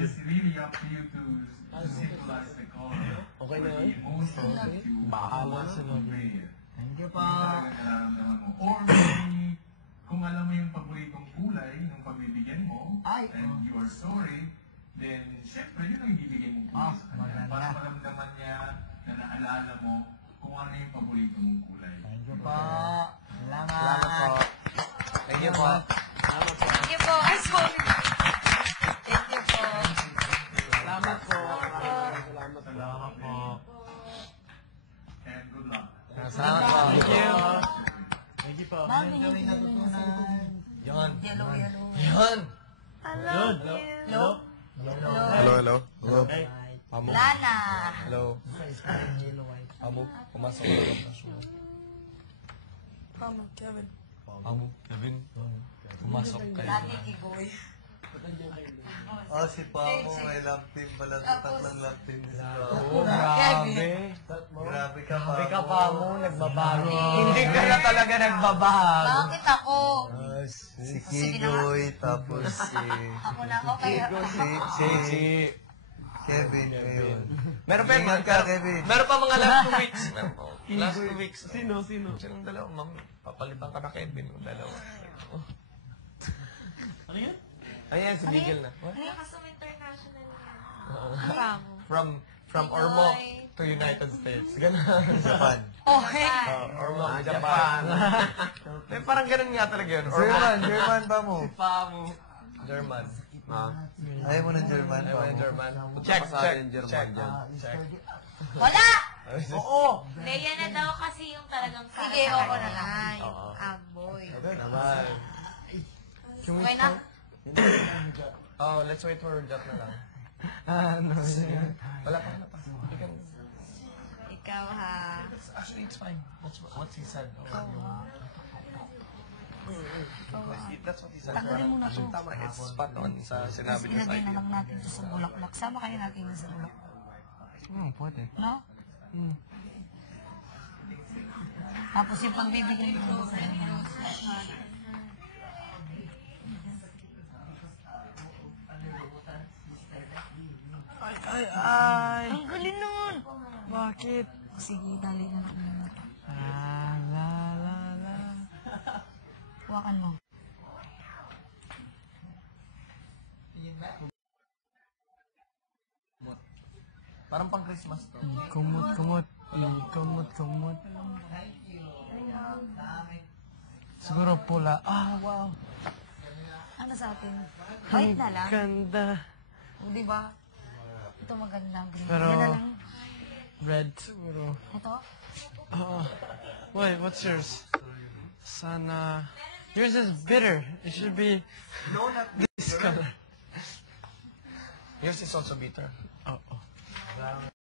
just really up to you to symbolize the color. Okay na The yun? emotion that you Bahala want sa to convey. Thank you po. Yung talagang nararamdaman mo. Or maybe, kung alam mo yung paboritong kulay ng pagbibigyan mo, and you are sorry, then, syempre, yun ang ibibigay mong kulay sa kanya. Para maramdaman niya na naalala mo kung ano yung paborito mong kulay. Thank you po. Salamat. Salamat po. Thank you po. Salamat po. Thank you po. Ay, sorry. Thank you po. Salamat po. Salamat po. And good luck. Salamat po. Thank you. Thank you po. Mami, Ang gawin natutunan. Yun. Yellow, yellow. Yun. I love you. Hello. Hello. Amo. Lana. Hello. Amo. Pumasok ka na. Mama, Kevin. Amo. Kevin. Pumasok kayo. Lagi Kigoy. Si Pamo, may love team pala. Tatlong love team ni si Pamo. Oh, grabe. Grabe ka, Pamo. Grabe ka pa mo, nagbabago. Hindi ka na talaga nagbabago. Bakit ako? Si Kigoy, tapos si Ako na ako kaya. Si Kevin ngayon. Meron pa Ingat ka, Kevin. Meron pa mga last 2 weeks. Last 2 weeks. Sino? Sinong dalawa? Ma'am, papalitan ka na Kevin. Yung dalawa. Ano yun? Ayan, si Miguel na. What? Custom International yan. From Ormoc to United States. Ganon. Japan. Okay. Ormoc, Japan. Parang ganun nga talaga yun. German ba mo? Pamo. German. Ayaw mo ng German, Ayaw mo ng Pamo? German. Check. Wala! Oo. Leia na daw kasi yung talagang para Sige, sa oo kanya. na lang. Oo. Amboy. Naman. Okay na? Oh, let's wait for Jot na lang. Wala pa. Ikaw ha. Actually, it's fine. That's what he said. That's what he said. Tanggalin mo na to. Tama, it's spot on sa Tapos sinabi niya sa ilagay na iyo. lang natin ito sa bulaklak. Sama kayo natin sa bulaklak. Pwede. No? Tapos yung pagbibigay mo. Ay! Ang galing nun! Bakit? Sige, dali na lang muna. La. Huwakan mo. Parang pang Christmas to. Kumot. Siguro pula. Wow. Ano sa atin? White na lang. Ganda. O, diba? Ito maganda. Green. Pero- Yan na lang. Red siguro. Ito? Wait, what's yours? Sana. Yours is bitter. It should be this color. Yours is also bitter. Oh.